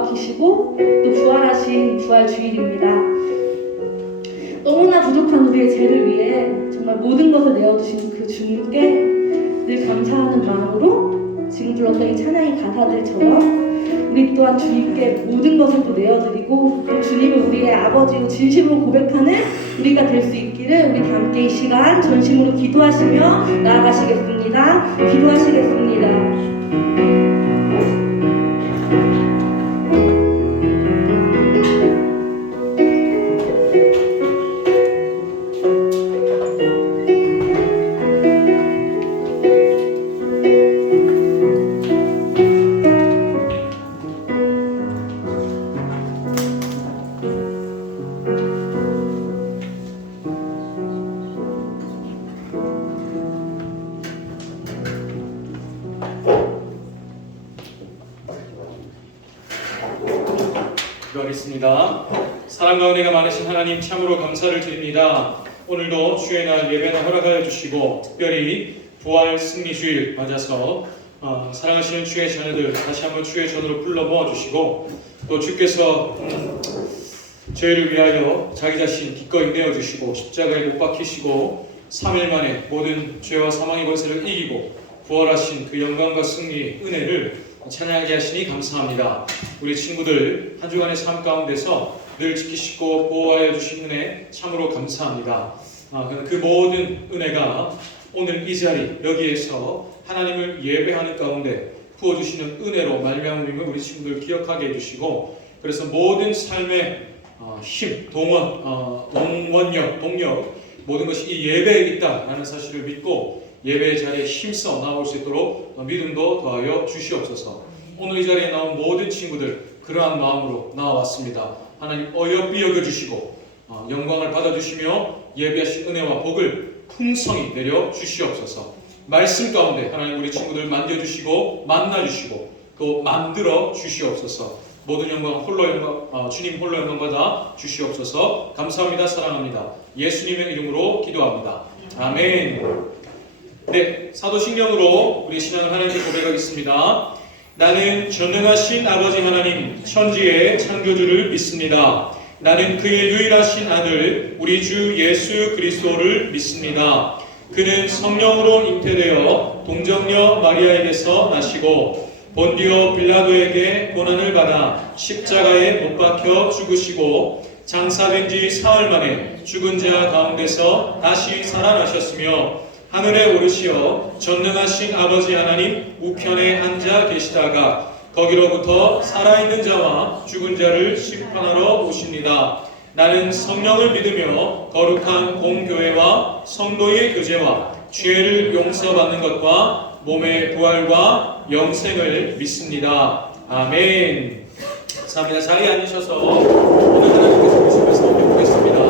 박히시고 또 부활하신 부활주일입니다. 너무나 부족한 우리의 죄를 위해 정말 모든 것을 내어주신 그 주님께 늘 감사하는 마음으로 지금 불렀던 이 찬양의 가사들처럼 우리 또한 주님께 모든 것을 또 내어드리고 또 주님을 우리의 아버지로 진심으로 고백하는 우리가 될 수 있기를 우리 다 함께 이 시간 전심으로 기도하시며 나아가시겠습니다. 기도하시겠습니다. 기도하겠습니다. 사랑과 은혜가 많으신 하나님 참으로 감사를 드립니다. 오늘도 주의 날 예배나 허락하여 주시고 특별히 부활 승리주일 맞아서 사랑하시는 주의 자녀들 다시 한번 주의 전으로 불러 모아주시고 또 주께서 죄를 위하여 자기 자신 기꺼이 내어주시고 십자가에 못 박히시고 3일 만에 모든 죄와 사망의 권세를 이기고 부활하신 그 영광과 승리의 은혜를 찬양하게 하시니 감사합니다. 우리 친구들 한 주간의 삶 가운데서 늘 지키시고 보호하여 주신 은혜 참으로 감사합니다. 그 모든 은혜가 오늘 이 자리 여기에서 하나님을 예배하는 가운데 부어주시는 은혜로 말미암음을 우리 친구들 기억하게 해주시고 그래서 모든 삶의 힘, 동원력, 동력 모든 것이 이 예배에 있다라는 사실을 믿고 예배의 자리에 힘써 나올 수 있도록 믿음도 더하여 주시옵소서. 오늘 이 자리에 나온 모든 친구들 그러한 마음으로 나와왔습니다. 하나님 어여삐 여겨주시고 영광을 받아주시며 예배하신 은혜와 복을 풍성히 내려 주시옵소서. 말씀 가운데 하나님 우리 친구들 만져주시고 만나주시고 또 만들어 주시옵소서. 모든 영광 홀로 영광 주님 홀로 영광 받아 주시옵소서. 감사합니다. 사랑합니다. 예수님의 이름으로 기도합니다. 아멘. 네, 사도신경으로 우리 신앙을 하나님께 고백하겠습니다. 나는 전능하신 아버지 하나님 천지의 창조주를 믿습니다. 나는 그의 유일하신 아들 우리 주 예수 그리스도를 믿습니다. 그는 성령으로 잉태되어 동정녀 마리아에게서 나시고 본디오 빌라도에게 고난을 받아 십자가에 못 박혀 죽으시고 장사된 지 사흘 만에 죽은 자 가운데서 다시 살아나셨으며 하늘에 오르시어 전능하신 아버지 하나님 우편에 앉아 계시다가 거기로부터 살아있는 자와 죽은 자를 심판하러 오십니다. 나는 성령을 믿으며 거룩한 공교회와 성도의 교제와 죄를 용서받는 것과 몸의 부활과 영생을 믿습니다. 아멘. 감사합니다. 자리에 앉으셔서 오늘 하나님께서 주신 말씀 보겠습니다.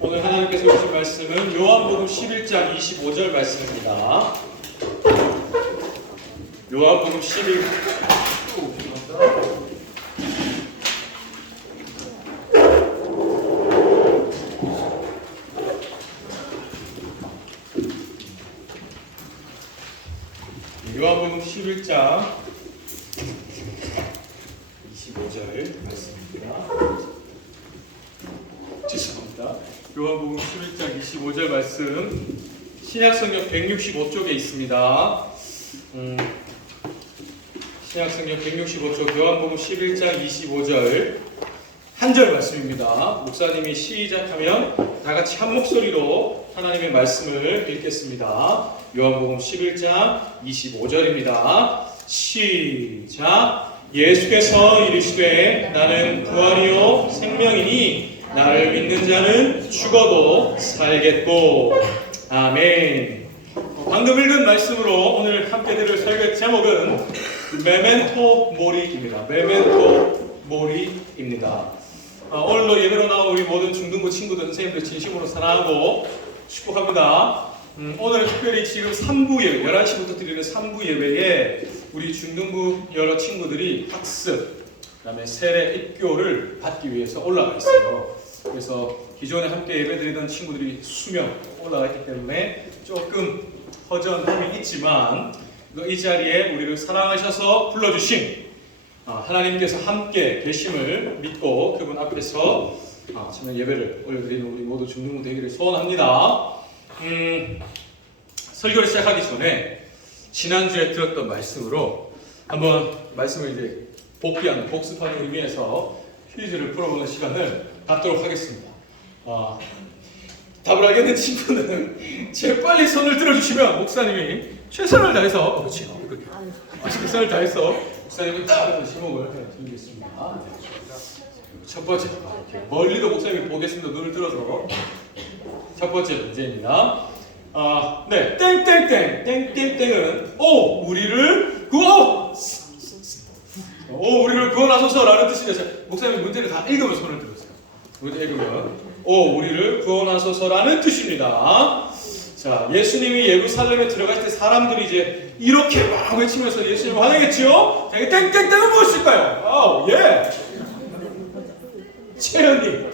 오늘 하나님께서 주신 말씀은 요한복음 11장 25절 말씀입니다. 요한복음 11장 요한복음 11장 25절 말씀입니다. 죄송합니다. 요한복음 11장 25절 말씀 신약성경 165쪽에 있습니다. 신약성경 165쪽 요한복음 11장 25절 한 절 말씀입니다. 목사님이 시작하면 다 같이 한 목소리로 하나님의 말씀을 읽겠습니다. 요한복음 11장 25절입니다. 시작. 예수께서 이르시되 나는 부활이요 생명이니 나를 믿는 자는 죽어도 살겠고. 아멘. 방금 읽은 말씀으로 오늘 함께 들을 설교 제목은 메멘토 모리입니다. 메멘토 모리입니다. 오늘도 예배로 나온 우리 모든 중등부 친구들, 선생님들 진심으로 사랑하고 축복합니다. 오늘 특별히 지금 3부 예배, 11시부터 드리는 3부 예배에 우리 중등부 여러 친구들이 학습, 그 다음에 세례 입교를 받기 위해서 올라가 있어요. 그래서 기존에 함께 예배 드리던 친구들이 수명 올라가 있기 때문에 조금 허전함이 있지만 이 자리에 우리를 사랑하셔서 불러주신 하나님께서 함께 계심을 믿고 그분 앞에서 저는 예배를 올려드리는 우리 모두 중등 되기를 소원합니다. 설교를 시작하기 전에 지난주에 들었던 말씀으로 한번 말씀을 이제 복귀하는, 복습하는 의미에서 퀴즈를 풀어보는 시간을 갖도록 하겠습니다. 답을 알겠는 친구는 제일 빨리 손을 들어주시면 목사님이 최선을 다해서 그렇지, 최선을 다해서 목사님이 딱 지목을 해드리겠습니다. 첫 번째, 멀리도 목사님이 보겠습니다. 눈을 들어서 첫 번째 문제입니다. 네, 땡땡땡은 우리를 구원하소서라는 뜻입니다. 목사님 문제를 다 읽으면 손을 들으세요. 문제 읽으면 우리를 구원하소서라는 뜻입니다. 자, 예수님이 예루살렘에 들어갈 때 사람들이 이제 이렇게 막 외치면서 예수님을 환영했지요. 자, 이 땡땡땡은 무엇일까요? 예. 채연님,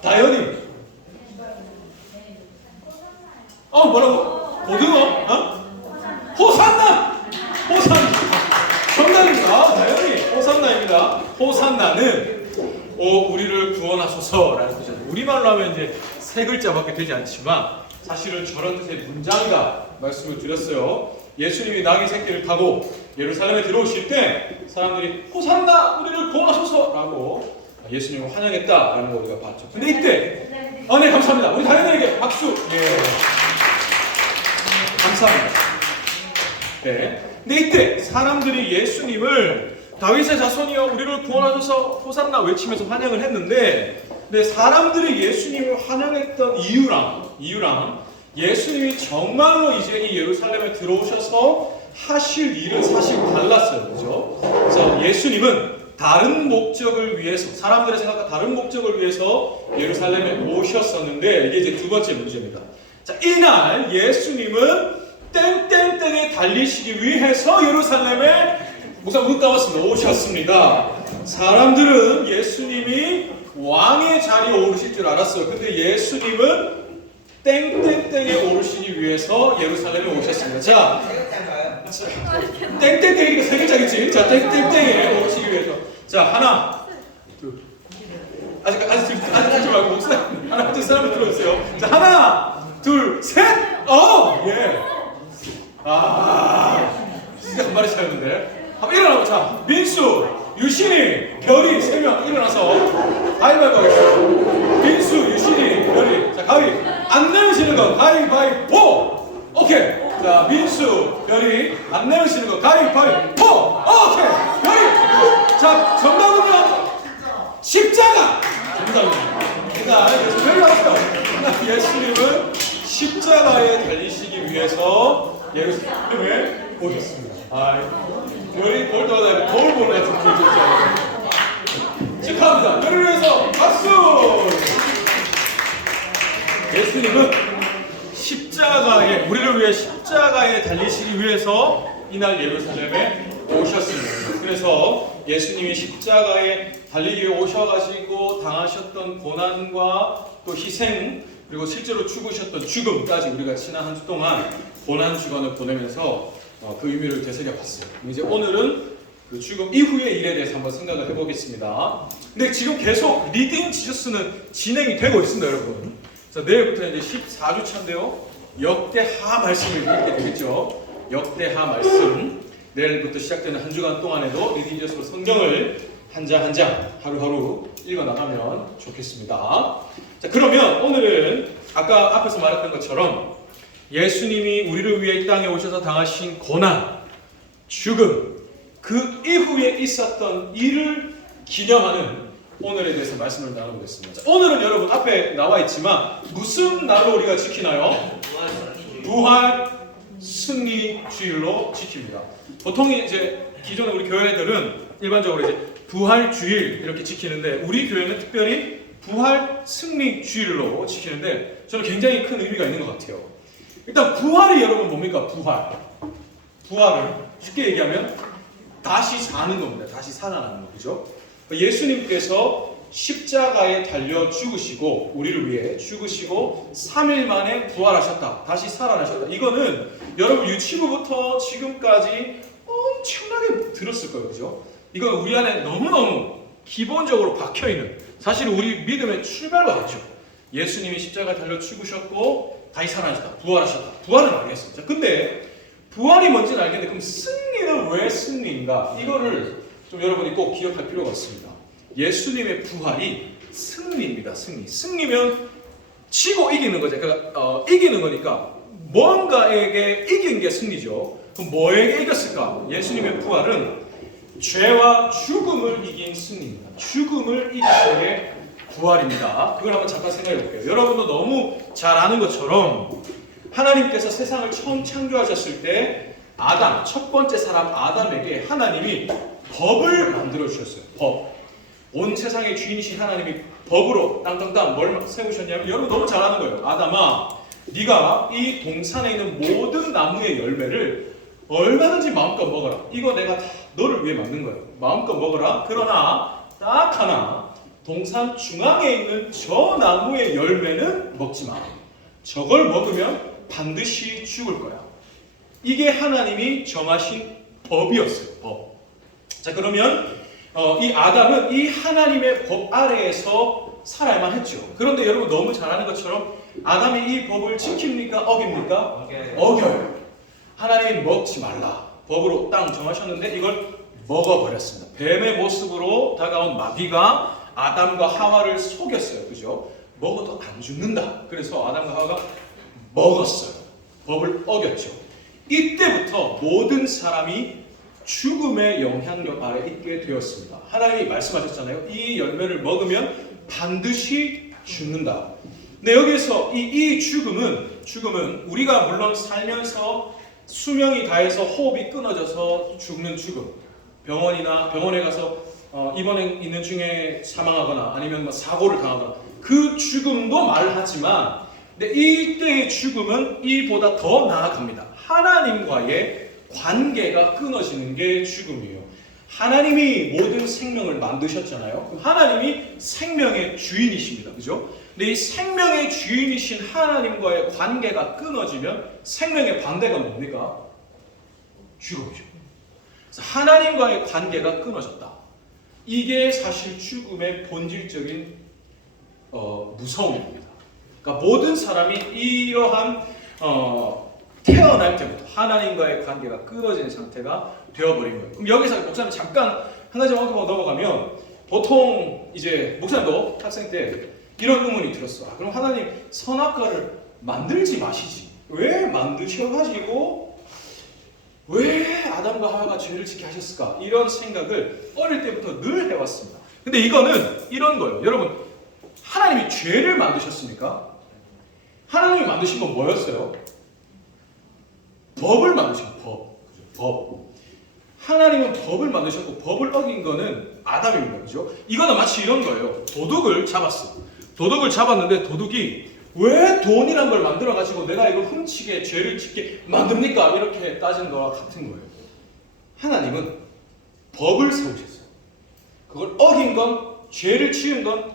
다현님. 뭐라고? 고등어? 호산나. 정답입니다. 다현이 호산나입니다. 호산나는 우리를 구원하소서라는 뜻이죠. 우리말로 하면 이제 세 글자밖에 되지 않지만 사실은 저런 뜻의 문장이다 말씀을 드렸어요. 예수님이 나귀 새끼를 타고 예루살렘에 들어오실 때 사람들이 호산나 우리를 구원하소서라고 예수님을 환영했다라는 거 우리가 봤죠. 근데 이때 네, 감사합니다. 우리 다현이에게 박수. 예. 감사합니다. 네. 근데 이때 사람들이 예수님을 다윗의 자손이여 우리를 구원하소서 호산나 외치면서 환영을 했는데, 근데 사람들이 예수님을 환영했던 이유랑 예수님이 정말로 이제 이 예루살렘에 들어오셔서 하실 일은 사실 달랐어요. 그죠? 그래서 예수님은 다른 목적을 위해서, 사람들의 생각과 다른 목적을 위해서 예루살렘에 오셨었는데, 이게 이제 두 번째 문제입니다. 자, 이날 예수님은 땡땡땡에 달리시기 위해서 예루살렘에 눈 감았습니다. 오셨습니다. 사람들은 예수님이 왕의 자리에 오르실 줄 알았어요. 근데 예수님은 땡땡땡에 오르시기 위해서 예루살렘에 오셨습니다. 자, 땡땡땡이니까 세 글자겠지? 자, 땡땡땡에 오르시기 위해서. 자, 하나, 둘. 아직 하지 말고 목사님 하나, 둘, 사람을 들어주세요. 자, 하나, 둘, 셋. 예. 진짜 한 마리 차였는데. 한번 일어나고, 자, 민수, 유신이, 별이 3명 일어나서 가위바위보 하겠습니다. 민수, 유신이, 별이. 자, 가위. 안 내면시는 거 가위바위보. 오케이. 자, 민수, 별이 안 내면시는 거 가위바위보. 오케이. 별이. 자, 정답은요? 십자가. 정답입니다. 그래서 별이 나왔어요. 예수님은 십자가에 달리시기 위해서 예루살렘에 오셨습니다. 별이 볼 때마다 거울 보는 것 같은 기분이죠. 축하합니다. 별을 위해서 박수! 예수님은 우리를 위해 십자가에 달리시기 위해서 이날 예루살렘에 오셨습니다. 그래서 예수님이 십자가에 달리기 위해 오셔가지고 당하셨던 고난과 또 희생, 그리고 실제로 죽으셨던 죽음까지 우리가 지난 한 주 동안 고난 주간을 보내면서 그 의미를 되새겨봤어요. 이제 오늘은 그 죽음 이후의 일에 대해서 한번 생각을 해보겠습니다. 근데 지금 계속 리딩 지저스는 진행이 되고 있습니다, 여러분. 자, 내일부터 이제 14주 차인데요. 역대하 말씀을 읽게 되겠죠. 역대하 말씀. 내일부터 시작되는 한 주간 동안에도 리딩 지저스로 성경을 한 장 한 장 하루하루 읽어나가면 좋겠습니다. 자, 그러면 오늘은 아까 앞에서 말했던 것처럼 예수님이 우리를 위해 이 땅에 오셔서 당하신 고난, 죽음, 그 이후에 있었던 일을 기념하는 오늘에 대해서 말씀을 나눠보겠습니다. 자, 오늘은 여러분 앞에 나와 있지만 무슨 날로 우리가 지키나요? 부활 승리 주일로 지킵니다. 보통 이제 기존에 우리 교회들은 일반적으로 이제 부활 주일 이렇게 지키는데, 우리 교회는 특별히 부활 승리 주일로 지키는데 저는 굉장히 큰 의미가 있는 것 같아요. 일단 부활이 여러분 뭡니까? 부활을 쉽게 얘기하면 다시 사는 겁니다. 다시 살아나는 거죠. 예수님께서 십자가에 달려 죽으시고 우리를 위해 죽으시고 3일 만에 부활하셨다. 다시 살아나셨다. 이거는 여러분 유치부부터 지금까지 엄청나게 들었을 거예요. 그죠? 이건 우리 안에 너무너무 기본적으로 박혀있는 사실 우리 믿음의 출발과죠. 예수님이 십자가에 달려 죽으셨고 다시 살아나셨다. 부활하셨다. 부활은 알겠습니다. 근데 부활이 뭔지는 알겠는데 그럼 승리는 왜 승리인가? 이거를 좀 여러분이 꼭 기억할 필요가 있습니다. 예수님의 부활이 승리입니다. 승리면 치고 이기는 거죠. 그러니까 이기는 거니까 뭔가에게 이긴 게 승리죠. 그럼 뭐에게 이겼을까? 예수님의 부활은 죄와 죽음을 이긴 승리입니다. 죽음을 이기신 게 부활입니다. 그걸 한번 잠깐 생각해 볼게요. 여러분도 너무 잘 아는 것처럼 하나님께서 세상을 처음 창조하셨을 때 아담, 첫 번째 사람 아담에게 하나님이 법을 만들어 주셨어요. 법. 온 세상의 주인이신 하나님이 법으로 땅땅땅 뭘 세우셨냐면 여러분 너무 잘 아는 거예요. 아담아, 네가 이 동산에 있는 모든 나무의 열매를 얼마든지 마음껏 먹어라. 이거 내가 다 너를 위해 만든 거예요. 마음껏 먹어라. 그러나 딱 하나, 동산 중앙에 있는 저 나무의 열매는 먹지 마. 저걸 먹으면 반드시 죽을 거야. 이게 하나님이 정하신 법이었어요. 법. 자, 그러면 이 아담은 이 하나님의 법 아래에서 살아야만 했죠. 그런데 여러분 너무 잘 아는 것처럼 아담이 이 법을 지킵니까? 어깁니까? 어겨요. 하나님이 먹지 말라. 법으로 딱 정하셨는데 이걸 먹어버렸습니다. 뱀의 모습으로 다가온 마귀가 아담과 하와를 속였어요. 그죠? 먹어도 안 죽는다. 그래서 아담과 하와가 먹었어요. 법을 어겼죠. 이때부터 모든 사람이 죽음의 영향력 아래 있게 되었습니다. 하나님이 말씀하셨잖아요. 이 열매를 먹으면 반드시 죽는다. 근데 여기서 이 죽음은 우리가 물론 살면서 수명이 다해서 호흡이 끊어져서 죽는 죽음, 병원에 가서 입원해 있는 중에 사망하거나 아니면 뭐 사고를 당하거나 그 죽음도 말하지만 근데 이때의 죽음은 이보다 더 나아갑니다. 하나님과의 관계가 끊어지는 게 죽음이에요. 하나님이 모든 생명을 만드셨잖아요. 그럼 하나님이 생명의 주인이십니다. 그죠? 근데 이 생명의 주인이신 하나님과의 관계가 끊어지면 생명의 반대가 뭡니까? 죽음이죠. 그래서 하나님과의 관계가 끊어졌다. 이게 사실 죽음의 본질적인 무서움입니다. 그러니까 모든 사람이 이러한 태어날 때부터 하나님과의 관계가 끊어진 상태가 되어버린 거예요. 그럼 여기서 목사님 잠깐 한 가지만 넘어가면 보통 이제 목사님도 학생 때 이런 의문이 들었어. 그럼 하나님 선악과를 만들지 마시지. 왜 만드셔가지고 왜 아담과 하와가 죄를 짓게 하셨을까? 이런 생각을 어릴 때부터 늘 해왔습니다. 근데 이거는 이런 거예요. 여러분 하나님이 죄를 만드셨습니까? 하나님이 만드신 건 뭐였어요? 법을 만드신 법. 하나님은 법을 만드셨고 법을 어긴 거는 아담입니다. 그죠? 이거는 마치 이런 거예요. 도둑을 잡았어. 도둑을 잡았는데 도둑이 왜 돈이란 걸 만들어 가지고 내가 이걸 훔치게 죄를 짓게 만듭니까? 이렇게 따지는 거와 같은 거예요. 하나님은 법을 세우셨어요. 그걸 어긴 건 죄를 지은 건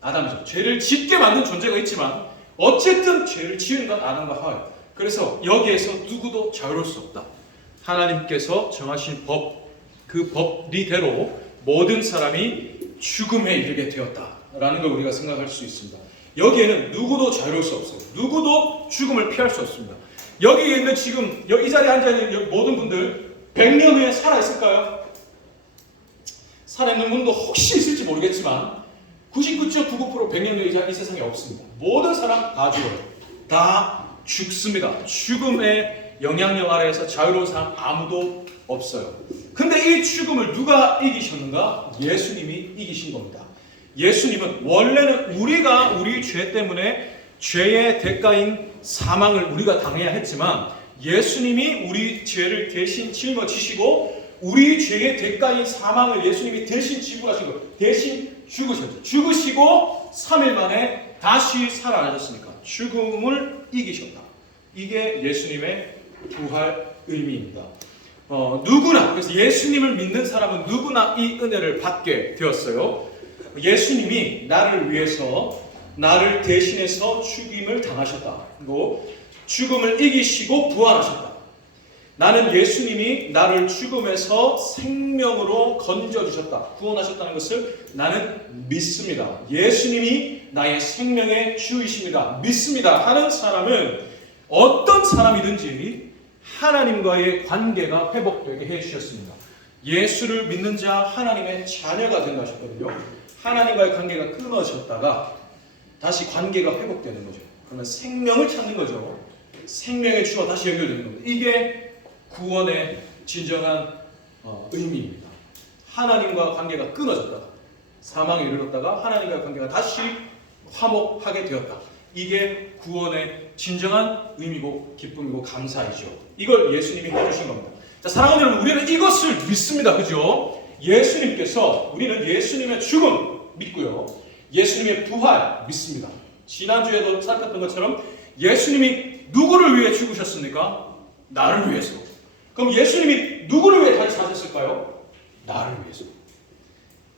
아담이죠. 죄를 짓게 만든 존재가 있지만 어쨌든 죄를 지은 건 아담과 하와예요. 그래서 여기에서 누구도 자유로울 수 없다. 하나님께서 정하신 법, 그 법리대로 모든 사람이 죽음에 이르게 되었다라는 걸 우리가 생각할 수 있습니다. 여기에는 누구도 자유로울 수 없어요. 누구도 죽음을 피할 수 없습니다. 여기에 있는 지금 이 자리에 앉아있는 모든 분들 100년 후에 살아있을까요? 살아있는 분도 혹시 있을지 모르겠지만 99.99% 100년 후에 이 세상에 없습니다. 모든 사람 다 죽어요. 다 죽습니다. 죽음의 영향력 아래에서 자유로운 사람 아무도 없어요. 근데 이 죽음을 누가 이기셨는가? 예수님이 이기신 겁니다. 예수님은 원래는 우리가 우리 죄 때문에 죄의 대가인 사망을 우리가 당해야 했지만 예수님이 우리 죄를 대신 짊어지시고 우리 죄의 대가인 사망을 예수님이 대신 지불하신 거예요. 대신 죽으셨죠. 죽으시고 3일 만에 다시 살아나셨으니까 죽음을 이기셨다. 이게 예수님의 부활 의미입니다. 누구나 그래서 예수님을 믿는 사람은 누구나 이 은혜를 받게 되었어요. 예수님이 나를 위해서 나를 대신해서 죽임을 당하셨다. 그리고 죽음을 이기시고 부활하셨다. 나는 예수님이 나를 죽음에서 생명으로 건져주셨다. 구원하셨다는 것을 나는 믿습니다. 예수님이 나의 생명의 주이십니다. 믿습니다 하는 사람은 어떤 사람이든지 하나님과의 관계가 회복되게 해주셨습니다. 예수를 믿는 자 하나님의 자녀가 된다 하셨거든요. 하나님과의 관계가 끊어졌다가 다시 관계가 회복되는 거죠. 그러면 생명을 찾는 거죠. 생명의 주와 다시 연결되는 겁니다. 이게 구원의 진정한 의미입니다. 하나님과 관계가 끊어졌다가 사망에 이르렀다가 하나님과의 관계가 다시 화목하게 되었다. 이게 구원의 진정한 의미고 기쁨이고 감사이죠. 이걸 예수님이 해주신 겁니다. 자, 사랑하는 여러분, 우리는 이것을 믿습니다. 그죠? 예수님께서 우리는 예수님의 죽음 믿고요. 예수님의 부활 믿습니다. 지난주에도 살폈던 것처럼 예수님이 누구를 위해 죽으셨습니까? 나를 위해서. 그럼 예수님이 누구를 위해 다시 사셨을까요? 나를 위해서.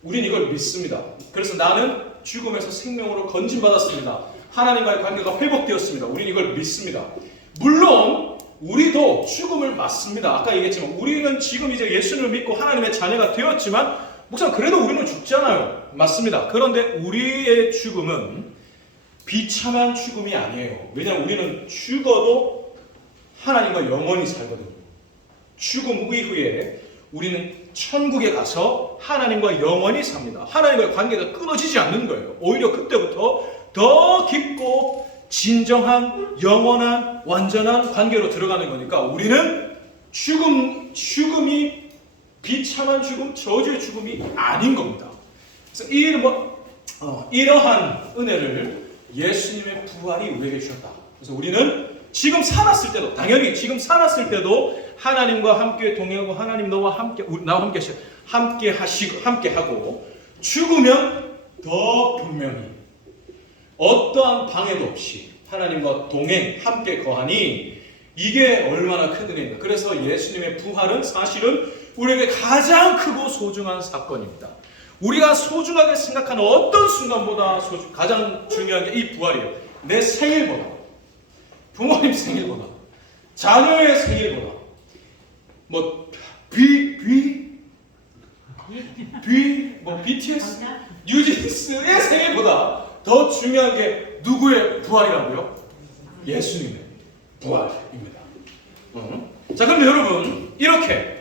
우리는 이걸 믿습니다. 그래서 나는 죽음에서 생명으로 건진받았습니다. 하나님과의 관계가 회복되었습니다. 우리는 이걸 믿습니다. 물론 우리도 죽음을 맞습니다. 아까 얘기했지만 우리는 지금 이제 예수님을 믿고 하나님의 자녀가 되었지만 목사님 그래도 우리는 죽잖아요. 맞습니다. 그런데 우리의 죽음은 비참한 죽음이 아니에요. 왜냐하면 우리는 죽어도 하나님과 영원히 살거든요. 죽음 이후에 우리는 천국에 가서 하나님과 영원히 삽니다. 하나님과의 관계가 끊어지지 않는 거예요. 오히려 그때부터 더 깊고 진정한 영원한 완전한 관계로 들어가는 거니까 우리는 죽음이 비참한 죽음, 저주의 죽음이 아닌 겁니다. 그래서 이러한 은혜를 예수님의 부활이 우리에게 주셨다. 그래서 우리는 지금 살았을 때도 당연히 지금 살았을 때도 하나님과 함께 동행하고 하나님 나와 함께 하고 죽으면 더 분명히 어떠한 방해도 없이 하나님과 동행 함께 거하니 이게 얼마나 큰 은혜입니다. 그래서 예수님의 부활은 사실은 우리에게 가장 크고 소중한 사건입니다. 우리가 소중하게 생각하는 어떤 순간보다 가장 중요한 게 이 부활이에요. 내 생일보다, 부모님 생일보다, 자녀의 생일보다, BTS, 뉴진스의 생일보다 더 중요한 게 누구의 부활이라고요? 예수님의 부활입니다. 자, 그런데 여러분 이렇게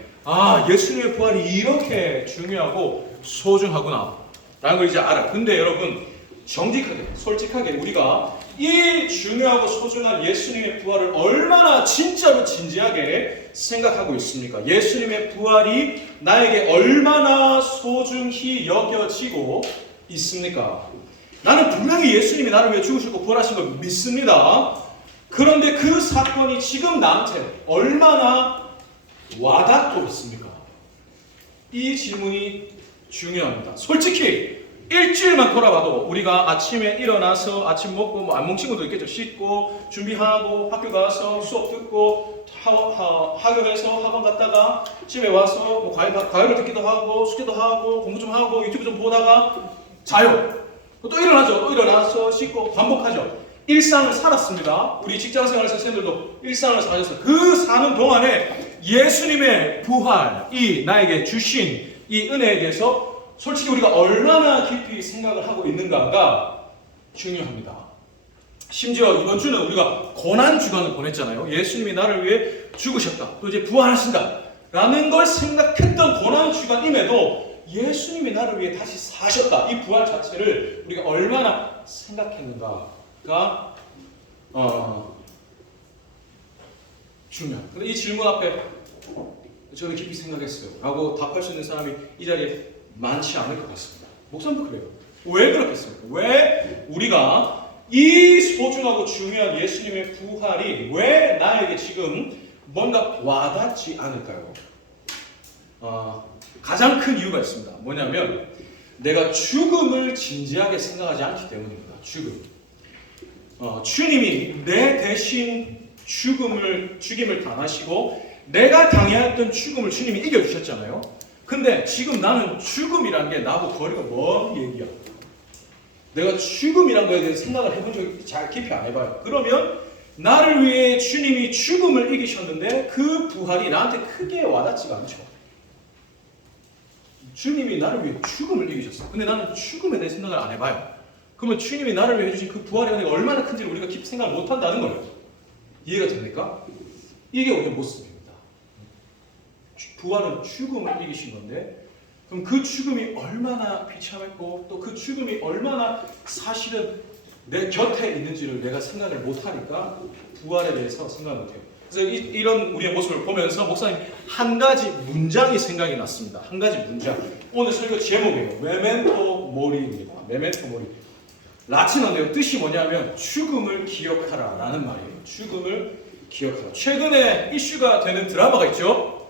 예수님의 부활이 이렇게 중요하고 소중하구나 라는 걸 이제 알아. 근데 여러분 정직하게 솔직하게 우리가 이 중요하고 소중한 예수님의 부활을 얼마나 진짜로 진지하게 생각하고 있습니까? 예수님의 부활이 나에게 얼마나 소중히 여겨지고 있습니까? 나는 분명히 예수님이 나를 위해 죽으셨고 부활하신 걸 믿습니다. 그런데 그 사건이 지금 나한테 얼마나 와닿고 있습니까? 이 질문이 중요합니다. 솔직히 일주일만 돌아봐도 우리가 아침에 일어나서 아침 먹고 안 먹은 친구도 있겠죠. 씻고 준비하고 학교 가서 수업 듣고 학교에서 학원 갔다가 집에 와서 과외를 듣기도 하고 숙제도 하고 공부 좀 하고 유튜브 좀 보다가 자요. 또 일어나죠. 또 일어나서 씻고 반복하죠. 일상을 살았습니다. 우리 직장생활 선생님들도 일상을 사셔서 그 사는 동안에 예수님의 부활이 나에게 주신 이 은혜에 대해서 솔직히 우리가 얼마나 깊이 생각을 하고 있는가가 중요합니다. 심지어 이번 주는 우리가 고난주간을 보냈잖아요. 예수님이 나를 위해 죽으셨다. 또 이제 부활하신다. 라는 걸 생각했던 고난주간임에도 예수님이 나를 위해 다시 사셨다. 이 부활 자체를 우리가 얼마나 생각했는가가 중요합니다. 근데 이 질문 앞에 저는 깊이 생각했어요. 라고 답할 수 있는 사람이 이 자리에 많지 않을 것 같습니다. 목사님도 그래요. 왜 그렇겠습니까? 왜 우리가 이 소중하고 중요한 예수님의 부활이 왜 나에게 지금 뭔가 와닿지 않을까요? 가장 큰 이유가 있습니다. 뭐냐면 내가 죽음을 진지하게 생각하지 않기 때문입니다. 죽음. 주님이 내 대신 죽임을 당하시고 내가 당해야 했던 죽음을 주님이 이겨주셨잖아요. 근데 지금 나는 죽음이라는 게 나하고 거리가 먼 얘기야. 내가 죽음이란 거에 대해서 생각을 해본 적이 잘 깊이 안 해봐요. 그러면 나를 위해 주님이 죽음을 이기셨는데 그 부활이 나한테 크게 와닿지가 않죠. 주님이 나를 위해 죽음을 이기셨어요. 근데 나는 죽음에 대해 생각을 안 해봐요. 그러면 주님이 나를 위해 해주신 그 부활의 은혜가 얼마나 큰지를 우리가 깊이 생각을 못한다는 거예요. 이해가 됩니까? 이게 우리의 모습입니다. 부활은 죽음을 이기신 건데 그럼 그 죽음이 얼마나 비참했고 또 그 죽음이 얼마나 사실은 내 곁에 있는지를 내가 생각을 못하니까 부활에 대해서 생각을 못해요. 그래서 이런 우리의 모습을 보면서 목사님 한 가지 문장이 생각이 났습니다. 한 가지 문장. 오늘 설교 제목이에요. 메멘토 모리입니다. 메멘토 모리. 라틴어인데요. 뜻이 뭐냐면 죽음을 기억하라 라는 말이에요. 죽음을 기억하라. 최근에 이슈가 되는 드라마가 있죠.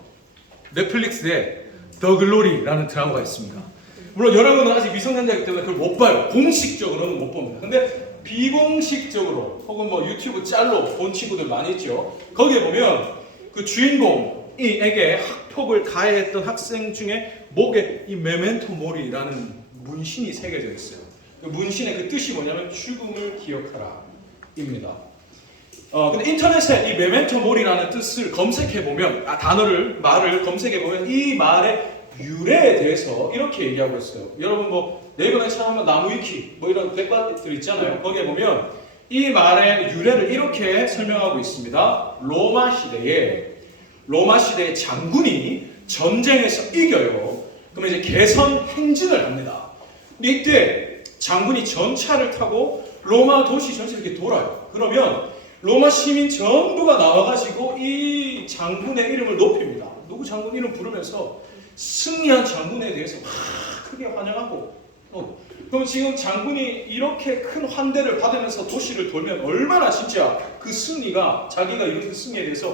넷플릭스에 더 글로리라는 드라마가 있습니다. 물론 여러분은 아직 미성년자이기 때문에 그걸 못 봐요. 공식적으로는 못 봅니다. 근데 비공식적으로 혹은 뭐 유튜브 짤로 본 친구들 많이 있죠. 거기에 보면 그 주인공에게 학폭을 가해했던 학생 중에 목에 이 메멘토 모리라는 문신이 새겨져 있어요. 그 문신의 그 뜻이 뭐냐면 죽음을 기억하라입니다. 근데 인터넷에 이 메멘토 모리라는 뜻을 검색해 보면 말을 검색해 보면 이 말의 유래에 대해서 이렇게 얘기하고 있어요. 여러분 뭐 네이버에 찾아보면 나무위키 뭐 이런 백과들 있잖아요. 거기에 보면 이 말의 유래를 이렇게 설명하고 있습니다. 로마 시대의 장군이 전쟁에서 이겨요. 그러면 이제 개선 행진을 합니다. 근데 이때 장군이 전차를 타고 로마 도시 전체를 이렇게 돌아요. 그러면 로마 시민 전부가 나와가지고 이 장군의 이름을 높입니다. 누구 장군 이름 부르면서 승리한 장군에 대해서 막 크게 환영하고 그럼 지금 장군이 이렇게 큰 환대를 받으면서 도시를 돌면 얼마나 진짜 그 승리가 자기가 이룬 그 승리에 대해서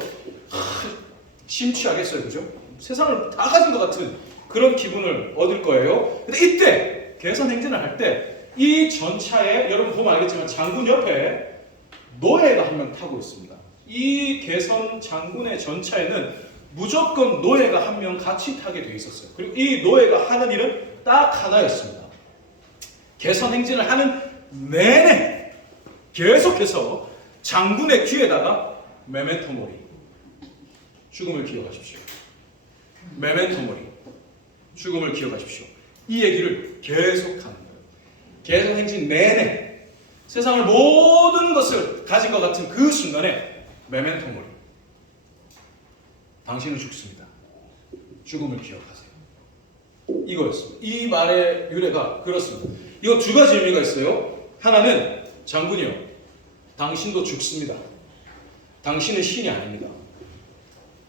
심취하겠어요. 그죠? 세상을 다 가진 것 같은 그런 기분을 얻을 거예요. 근데 이때 개선 행진을 할 때 이 전차에 여러분 보면 알겠지만 장군 옆에 노예가 한 명 타고 있습니다. 이 개선 장군의 전차에는 무조건 노예가 한 명 같이 타게 돼 있었어요. 그리고 이 노예가 하는 일은 딱 하나였습니다. 개선 행진을 하는 내내 계속해서 장군의 귀에다가 메멘토 모리, 죽음을 기억하십시오. 메멘토 모리, 죽음을 기억하십시오. 이 얘기를 계속하는 거예요. 개선 행진 내내 세상을 모든 것을 가진 것 같은 그 순간에 메멘토 모리, 당신은 죽습니다. 죽음을 기억하세요. 이거였습니다. 이 말의 유래가 그렇습니다. 이거 두 가지 의미가 있어요. 하나는 장군이요, 당신도 죽습니다. 당신은 신이 아닙니다.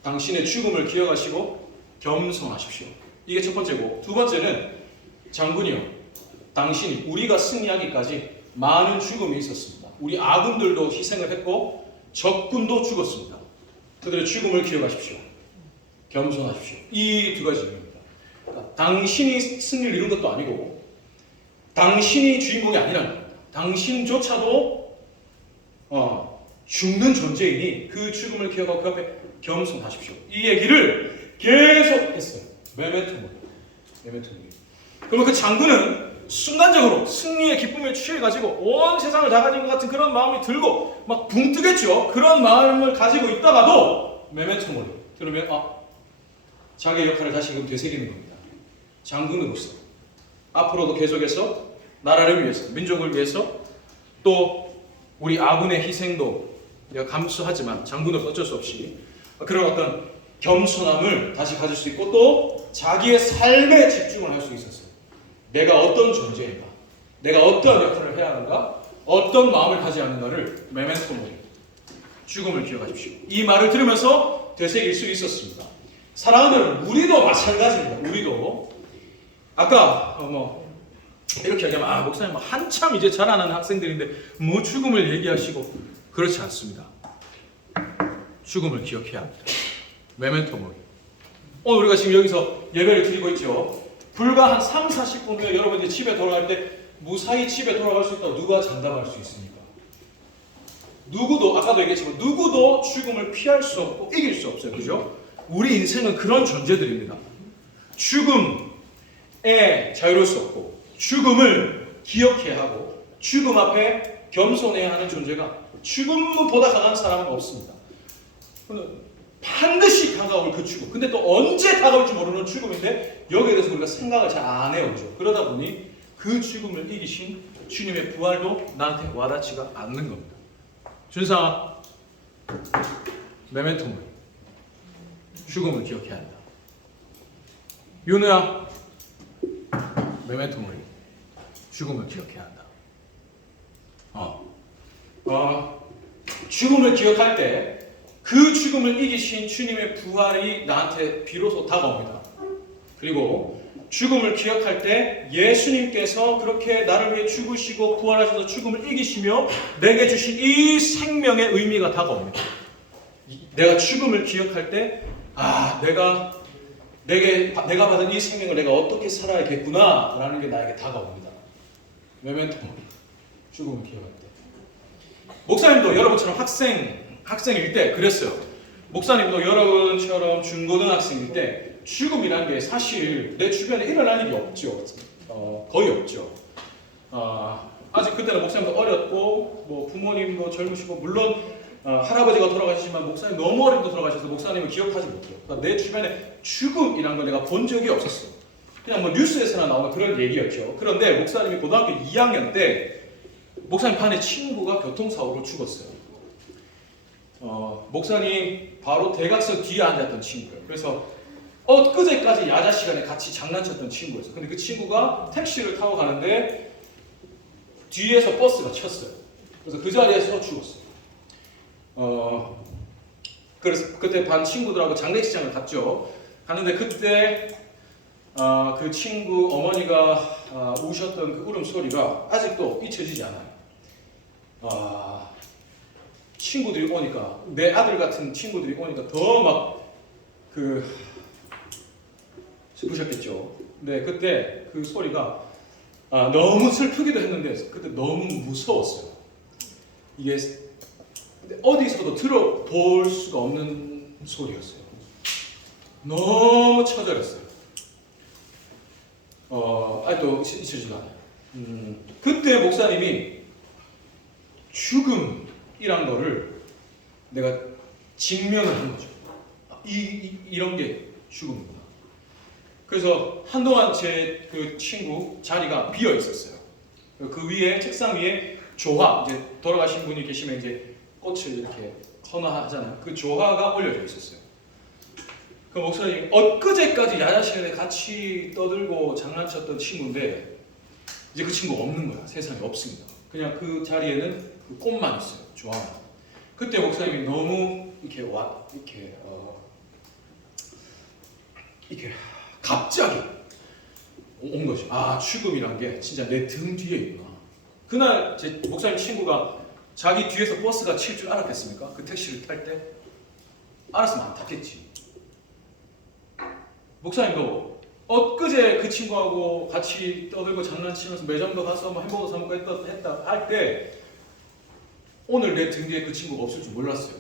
당신의 죽음을 기억하시고 겸손하십시오. 이게 첫 번째고, 두 번째는 장군이요, 당신이 우리가 승리하기까지 많은 죽음이 있었습니다. 우리 아군들도 희생을 했고 적군도 죽었습니다. 그들의 죽음을 기억하십시오. 겸손하십시오. 이 두 가지 의미입니다. 그러니까 당신이 승리를 이룬 것도 아니고 당신이 주인공이 아니라는 겁니다. 당신조차도 죽는 존재이니 그 죽음을 기억하고 그 앞에 겸손하십시오. 이 얘기를 계속 했어요. 메멘토 모리. 그러면 그 장군은 순간적으로 승리의 기쁨에 취해가지고 온 세상을 다 가진 것 같은 그런 마음이 들고 막 붕 뜨겠죠. 그런 마음을 가지고 있다가도 메멘토 모리. 그러면 자기의 역할을 다시금 되새기는 겁니다. 장군으로서 앞으로도 계속해서 나라를 위해서, 민족을 위해서, 또 우리 아군의 희생도 내가 감수하지만 장군으로서 어쩔 수 없이 그런 어떤 겸손함을 다시 가질 수 있고 또 자기의 삶에 집중을 할 수 있었어요. 내가 어떤 존재인가, 내가 어떤 역할을 해야 하는가, 어떤 마음을 가져야 하는가를 메멘토 모리, 죽음을 기억하십시오. 이 말을 들으면서 되새길 수 있었습니다. 사랑하는 우리도 마찬가지입니다. 우리도 아까 이렇게 얘기하면 목사님 한참 이제 자라나는 학생들인데 뭐 죽음을 얘기하시고, 그렇지 않습니다. 죽음을 기억해야 합니다. 메멘토 모리. 오늘 우리가 지금 여기서 예배를 드리고 있죠. 불과 한 3, 40분 후에 여러분들이 집에 돌아갈 때 무사히 집에 돌아갈 수 있다고 누가 장담할 수 있습니까? 누구도, 아까도 얘기했지만 누구도 죽음을 피할 수 없고 이길 수 없어요. 그죠? 우리 인생은 그런 존재들입니다. 죽음에 자유로울 수 없고 죽음을 기억해야 하고 죽음 앞에 겸손해야 하는 존재가 죽음보다 강한 사람은 없습니다. 반드시 다가올 그 죽음. 근데 또 언제 다가올지 모르는 죽음인데 여기에 대해서 우리가 생각을 잘 안 해요. 그죠? 그러다 보니 그 죽음을 이기신 주님의 부활도 나한테 와닿지가 않는 겁니다. 준사, 메멘토 모리. 죽음을 기억해야 한다. 윤우야, 메멘토 모리. 죽음을 기억해야 한다. 죽음을 기억할 때 그 죽음을 이기신 주님의 부활이 나한테 비로소 다가옵니다. 그리고 죽음을 기억할 때 예수님께서 그렇게 나를 위해 죽으시고 부활하셔서 죽음을 이기시며 내게 주신 이 생명의 의미가 다가옵니다. 내가 죽음을 기억할 때 내가 받은 이 생명을 내가 어떻게 살아야겠구나 라는 게 나에게 다가옵니다. 메멘토 모리. 죽음을 기억할 때. 목사님도 여러분처럼 학생일 때 그랬어요. 목사님도 여러분처럼 중고등학생일 때 죽음이라는 게 사실 내 주변에 일어날 일이 없죠. 거의 없죠. 아직 그때는 목사님도 어렸고 뭐 부모님도 젊으시고 물론 할아버지가 돌아가시지만 목사님 너무 어릴 때 돌아가셔서 목사님을 기억하지 못해요. 그러니까 내 주변에 죽음이라는 걸 내가 본 적이 없었어. 그냥 뭐 뉴스에서나 나오는 그런 얘기였죠. 그런데 목사님이 고등학교 2학년 때 목사님 반에 친구가 교통사고로 죽었어요. 목사님 바로 대각선 뒤에 앉았던 친구예요. 그래서 엊그제까지 야자 시간에 같이 장난쳤던 친구였어요. 근데 그 친구가 택시를 타고 가는데 뒤에서 버스가 쳤어요. 그래서 그 자리에서 죽었어요. 그래서 그때 반 친구들하고 장례식장을 갔죠. 갔는데 그때 그 친구 어머니가 우셨던 그 울음소리가 아직도 잊혀지지 않아요. 친구들이 오니까 내 아들 같은 친구들이 오니까 더 막 슬프셨겠죠. 근데 그때 그 소리가 너무 슬프기도 했는데 그때 너무 무서웠어요. 이게 어디서도 들어볼 수가 없는 소리였어요. 너무 처절했어요. 아직도 잊혀지지가 않아요. 그때 목사님이 죽음이란 거를 내가 직면을 한 거죠. 이런 게 죽음이구나. 그래서 한동안 제 그 친구 자리가 비어 있었어요. 그 위에 책상 위에 조화, 이제 돌아가신 분이 계시면 이제 꽃을 이렇게 헌화하잖아요. 그 조화가 올려져 있었어요. 그 목사님 엊그제까지 야자 시간에 같이 떠들고 장난쳤던 친구인데 이제 그 친구 없는 거야. 세상에 없습니다. 그냥 그 자리에는 그 꽃만 있어요. 조화만. 그때 목사님이 너무 이렇게 갑자기 온 거죠. 죽음이란 게 진짜 내 등 뒤에 있구나. 그날 제 목사님 친구가 자기 뒤에서 버스가 칠 줄 알았겠습니까? 그 택시를 탈 때? 알았으면 안 탔겠지. 목사님도 엊그제 그 친구하고 같이 떠들고 장난치면서 매점도 가서 뭐 햄버거 사 먹고 했다 할 때 오늘 내 등 뒤에 그 친구가 없을 줄 몰랐어요.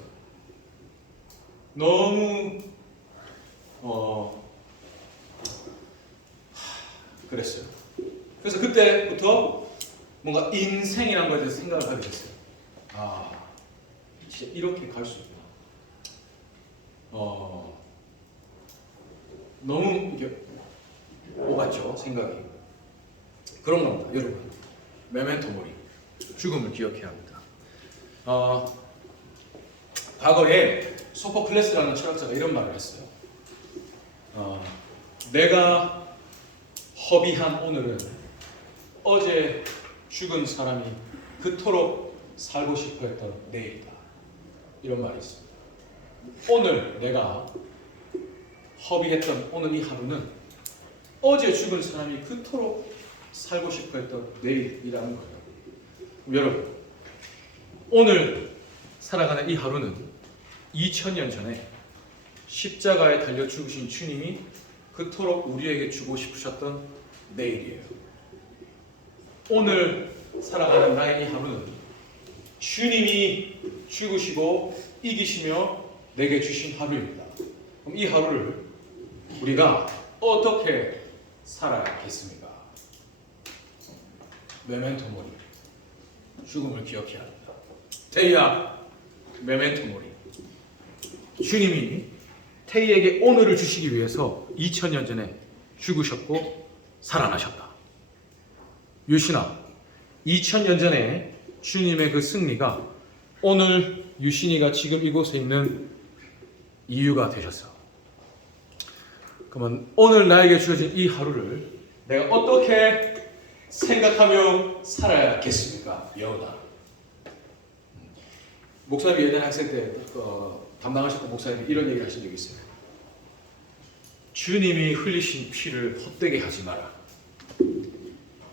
너무 그랬어요. 그래서 그때부터 뭔가 인생이란 거에 대해서 생각을 하게 됐어요. 진짜 이렇게 갈 수 있구나. 너무 이렇게 오갔죠, 생각이. 그런 겁니다, 여러분. 메멘토 모리. 죽음을 기억해야 합니다. 과거에 소포클레스라는 철학자가 이런 말을 했어요. 내가 허비한 오늘은 어제 죽은 사람이 그토록 살고 싶어 했던 내일이다. 이런 말이 있습니다. 오늘 내가 허비했던 오늘 이 하루는 어제 죽은 사람이 그토록 살고 싶어 했던 내일이라는 거예요. 여러분, 오늘 살아가는 이 하루는 2000년 전에 십자가에 달려 죽으신 주님이 그토록 우리에게 주고 싶으셨던 내일이에요. 오늘 살아가는 나의 이 하루는 주님이 죽으시고 이기시며 내게 주신 하루입니다. 그럼 이 하루를 우리가 어떻게 살아야겠습니까? 메멘토 모리. 죽음을 기억해야 합니다. 테이야, 메멘토 모리. 주님이 테이에게 오늘을 주시기 위해서 2000년 전에 죽으셨고 살아나셨다. 유신아, 2000년 전에 주님의 그 승리가 오늘 유신이가 지금 이곳에 있는 이유가 되셨어. 그러면 오늘 나에게 주어진 이 하루를 내가 어떻게 생각하며 살아야겠습니까? 여우다. 목사님이 예전에 학생 때 담당하셨던 목사님이 이런 얘기를 하신 적이 있어요. 주님이 흘리신 피를 헛되게 하지 마라.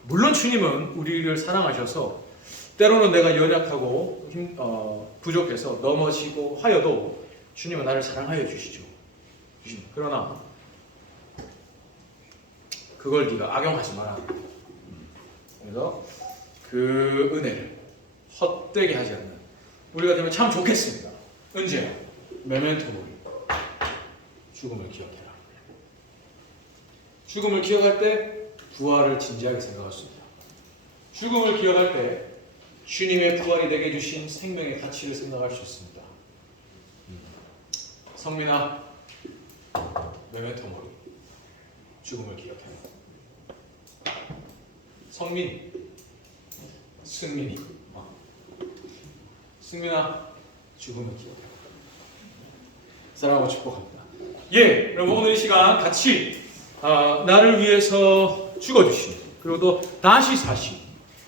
물론 주님은 우리를 사랑하셔서 때로는 내가 연약하고 부족해서 넘어지고 하여도 주님은 나를 사랑하여 주시죠. 그러나 그걸 네가 악용하지 마라. 그래서 그 은혜를 헛되게 하지 않는 우리가 되면 참 좋겠습니다. 언제요? 메멘토 모리. 죽음을 기억해라. 죽음을 기억할 때 부활을 진지하게 생각할 수 있다. 죽음을 기억할 때 주님의 부활이 내게 주신 생명의 가치를 생각할 수 있습니다. 성민아, 메멘토 모리. 죽음을 기억해라. 성민, 승민이, 승민아, 죽음을 기억해라. 사랑하고 축복합니다. 예, 여러분 오늘 이 시간 같이 나를 위해서 죽어주신, 그리고 또 다시 사신,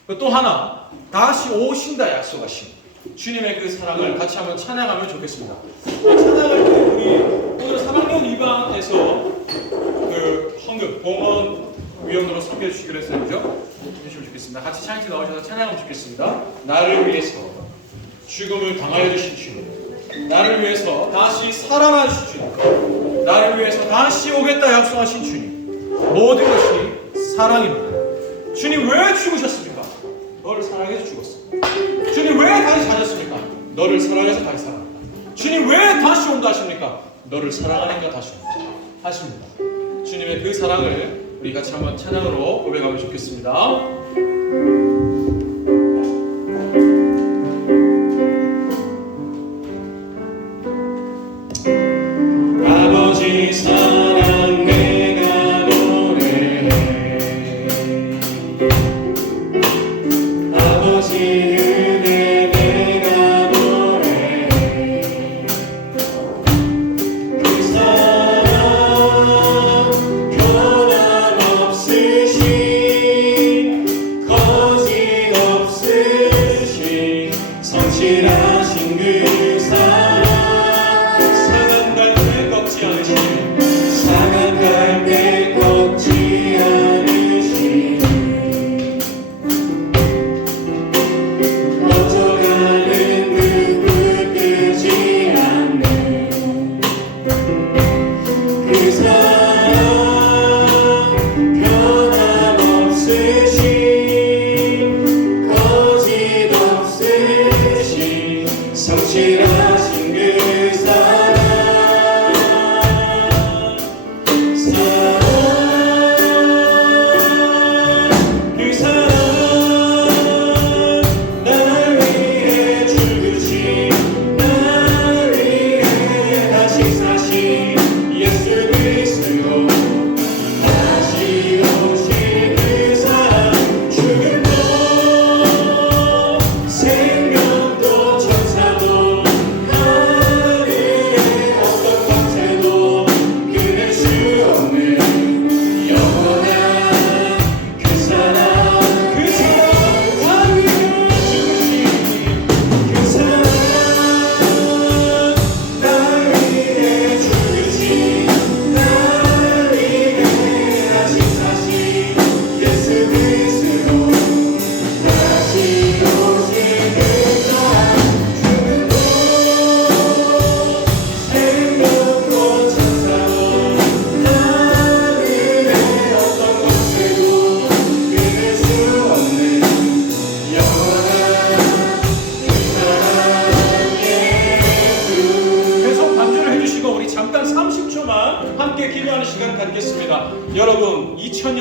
또 하나 다시 오신다 약속하신 주님의 그 사랑을 같이 한번 찬양하면 좋겠습니다. 찬양할 때 우리 오늘 3학년 2반에서 그 헌금 봉헌 위원으로 섬겨 주시기로 했어요, 그죠? 해주시면 좋겠습니다. 같이 찬양팀 나오셔서 찬양하면 좋겠습니다. 나를 위해서 죽음을 당하여 주신 주님, 나를 위해서 다시 살아나 주신 주님, 나를 위해서 다시 오겠다 약속하신 주님, 모든 것이 사랑입니다. 주님 왜 죽으셨습니까? 너를 사랑해서 죽었어. 주님 왜 다시 사셨습니까? 너를 사랑해서 다시 살아난다. 주님 왜 다시 온다 하십니까? 너를 사랑하니까 다시 온다 하십니다. 주님의 그 사랑을 우리 같이 한번 찬양으로 고백하면 좋겠습니다. 아버지 사랑 내가 노래해. 아버지 은혜 내가 노래해. 그 사랑 변함없으신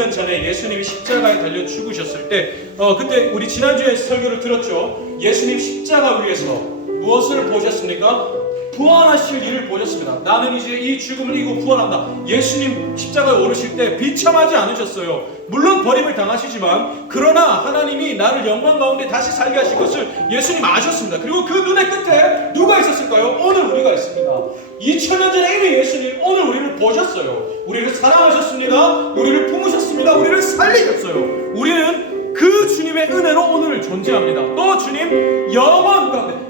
2000년 전에 예수님이 십자가에 달려 죽으셨을 때 그때 우리 지난주에 설교를 들었죠. 예수님 십자가 위에서 무엇을 보셨습니까? 부활하실 일을 보셨습니다. 나는 이제 이 죽음을 이기고 부활한다. 예수님 십자가에 오르실 때 비참하지 않으셨어요. 물론 버림을 당하시지만 그러나 하나님이 나를 영광 가운데 다시 살게 하실 것을 예수님 아셨습니다. 그리고 그 눈의 끝에 누가 있었을까요? 오늘 우리가 있습니다. 2000년 전에 이미 예수님 오늘 우리를 보셨어요. 우리를 사랑하셨습니다. 우리를 품으셨습니다. 우리를 살리셨어요. 우리는 그 주님의 은혜로 오늘을 존재합니다. 또 주님 영원 가운데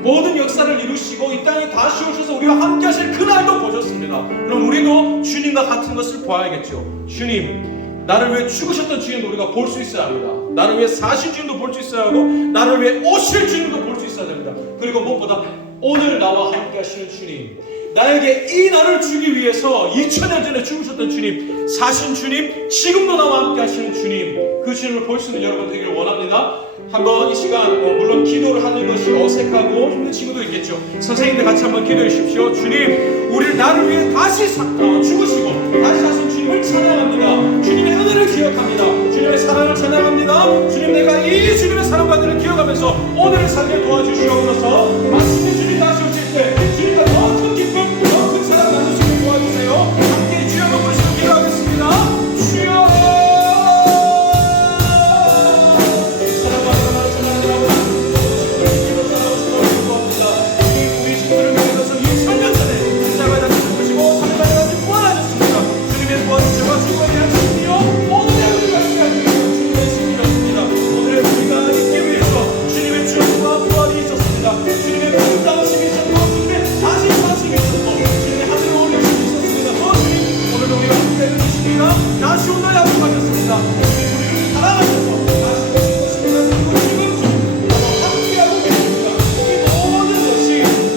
모든 역사를 이루시고 이 땅에 다시 오셔서 우리와 함께 하실 그날도 보셨습니다. 그럼 우리도 주님과 같은 것을 봐야겠죠. 주님, 나를 위해 죽으셨던 주님도 우리가 볼 수 있어야 합니다. 나를 위해 사신 주님도 볼 수 있어야 하고 나를 위해 오실 주님도 볼 수 있어야 됩니다. 그리고 무엇보다 오늘 나와 함께 하시는 주님, 나에게 이 날을 주기 위해서 2000년 전에 죽으셨던 주님, 사신 주님, 지금도 나와 함께 하시는 주님, 그 주님을 볼 수 있는 여러분 되기를 원합니다. 한번 이 시간 물론 기도를 하는 것이 어색하고 힘든 친구도 있겠죠. 선생님들 같이 한번 기도해 주십시오. 주님, 우리를 나를 위해 다시 죽으시고 다시 사신 주님을 찬양합니다. 주님의 은혜를 기억합니다. 주님의 사랑을 찬양합니다. 주님, 내가 이 주님의 사랑과 은혜를 기억하면서 오늘을 살게 도와주시옵소서. 마침내 주님 다시 오실 때 주님과 더 큰 기쁨, 더 큰 사랑 나눌 수 있게 도와주세요. 함께 주여 한번 부르시고 기도하겠습니다. 주여. 다시 오늘 약속하셨습니다. 우리를 사랑하셔서 다시 오실 것입니다. 그리고 지금 함께하고 계십니다. 이 모든 것이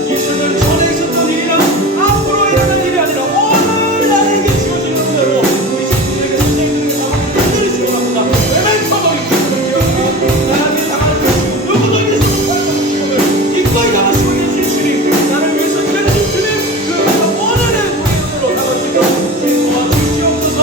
2000년 전에 있었던 일이나 앞으로 일어날 일이 아니라 오늘 나에게 주어지는 은혜로 우리 친구들에게 선생님들에게 당하는 분들이 지원합니다. 외면처럼 이 기쁨을 기억하고 나에게 당하는 것이고 누구도 이길 수 없는 것을 기쁨을 기꺼이 당하시고 계신 주님, 나를 위해서 그려주신 주님, 그 오늘의 우리 은혜로 나가시고 주님 도와주시옵소서.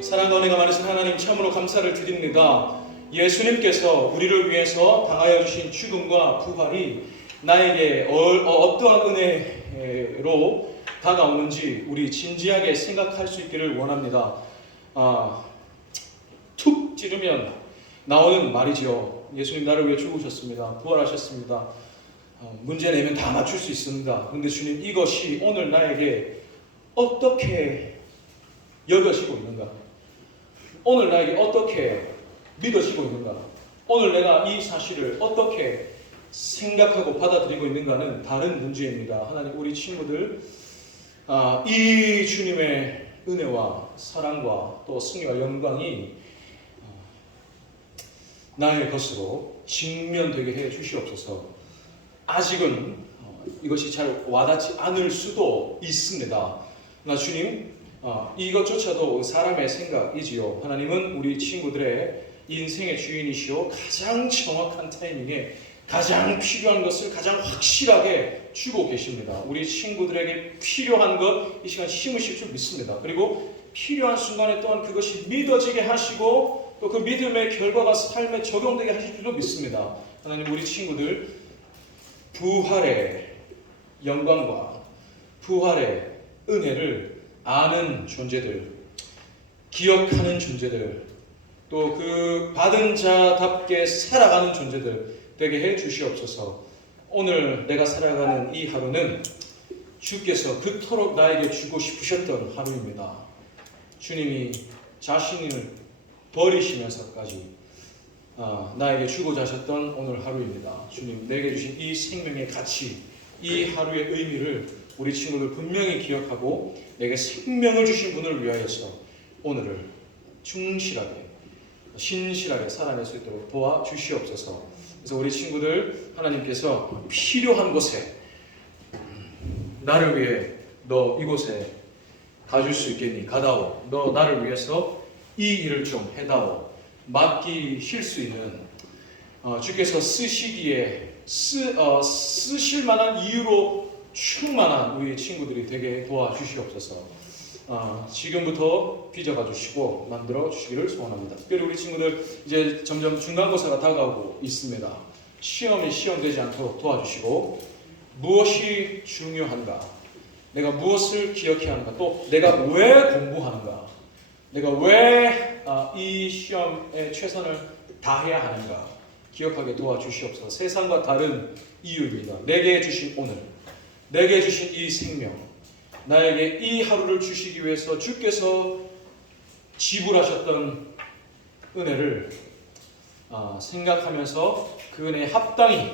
사랑과 은혜가 많으신 하나님 참으로 감사를 드립니다. 예수님께서 우리를 위해서 당하여 주신 죽음과 부활이 나에게 어떠한 은혜로 다가오는지 우리 진지하게 생각할 수 있기를 원합니다. 툭 찌르면 나오는 말이지요. 예수님 나를 위해 죽으셨습니다. 부활하셨습니다. 문제 내면 다 맞출 수 있습니다. 그런데 주님, 이것이 오늘 나에게 어떻게 여겨지고 있는가? 오늘 나에게 어떻게 믿어지고 있는가? 오늘 내가 이 사실을 어떻게 생각하고 받아들이고 있는가는 다른 문제입니다. 하나님, 우리 친구들 이 주님의 은혜와 사랑과 또 승리와 영광이 나의 것으로 직면되게 해 주시옵소서. 아직은 이것이 잘 와닿지 않을 수도 있습니다. 그러나 주님, 이것조차도 사람의 생각이지요. 하나님은 우리 친구들의 인생의 주인이시오. 가장 정확한 타이밍에 가장 필요한 것을 가장 확실하게 주고 계십니다. 우리 친구들에게 필요한 것 이 시간 심으실 줄 믿습니다. 그리고 필요한 순간에 또한 그것이 믿어지게 하시고 또 그 믿음의 결과가 삶에 적용되게 하실 줄도 믿습니다. 하나님, 우리 친구들 부활의 영광과 부활의 은혜를 아는 존재들, 기억하는 존재들, 또 그 받은 자답게 살아가는 존재들 되게 해 주시옵소서. 오늘 내가 살아가는 이 하루는 주께서 그토록 나에게 주고 싶으셨던 하루입니다. 주님이 자신을 버리시면서까지 나에게 주고자 하셨던 오늘 하루입니다. 주님, 내게 주신 이 생명의 가치, 이 하루의 의미를 우리 친구들 분명히 기억하고 내게 생명을 주신 분을 위하여서 오늘을 충실하게 신실하게 살아낼 수 있도록 도와주시옵소서. 그래서 우리 친구들, 하나님께서 필요한 곳에 나를 위해 너 이곳에 가줄 수 있겠니? 가다오. 너 나를 위해서 이 일을 좀 해다오. 맡기실 수 있는 주께서 쓰시기에 쓰실 만한 이유로 충만한 우리 친구들이 되게 도와주시옵소서. 지금부터 빚어가 주시고 만들어 주시기를 소원합니다. 특별히 우리 친구들 이제 점점 중간고사가 다가오고 있습니다. 시험이 시험되지 않도록 도와주시고 무엇이 중요한가, 내가 무엇을 기억해야 하는가, 또 내가 왜 공부하는가, 내가 왜 이 시험에 최선을 다해야 하는가 기억하게 도와주시옵소서. 세상과 다른 이유입니다. 내게 주신 오늘, 내게 주신 이 생명, 나에게 이 하루를 주시기 위해서 주께서 지불하셨던 은혜를 생각하면서 그 은혜에 합당히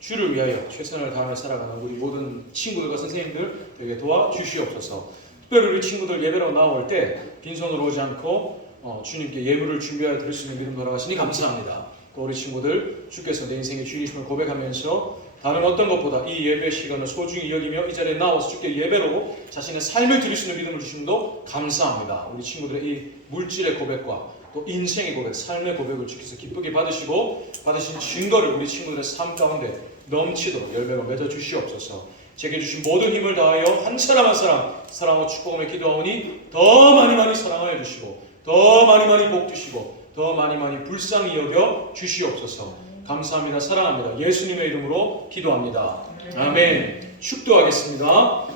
주를 위하여 최선을 다하며 살아가는 우리 모든 친구들과 선생님들 되게 도와주시옵소서. 특별히 우리 친구들 예배로 나올 때 빈손으로 오지 않고 주님께 예물을 준비하여 드릴 수 있는 믿음 돌아가시니 감사합니다. 또 우리 친구들 주께서 내 인생의 주인이심을 고백하면서 다른 어떤 것보다 이 예배 시간을 소중히 여기며 이 자리에 나와서 주께 예배로 자신의 삶을 드릴 수 있는 믿음을 주심도 감사합니다. 우리 친구들의 이 물질의 고백과 또 인생의 고백, 삶의 고백을 주께서 기쁘게 받으시고 받으신 증거를 우리 친구들의 삶 가운데 넘치도록 열매로 맺어 주시옵소서. 제게 주신 모든 힘을 다하여 한 사람 한 사람 사랑하고 축복하며 기도하오니 더 많이 사랑하여 주시고 더 많이 복 주시고 더 많이 불쌍히 여겨 주시옵소서. 감사합니다. 사랑합니다. 예수님의 이름으로 기도합니다. 아멘. 축도하겠습니다.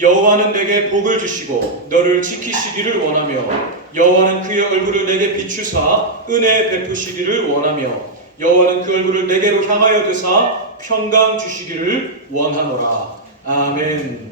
여호와는 내게 복을 주시고 너를 지키시기를 원하며 여호와는 그의 얼굴을 내게 비추사 은혜 베푸시기를 원하며 여호와는 그 얼굴을 내게로 향하여 드사 평강 주시기를 원하노라. 아멘.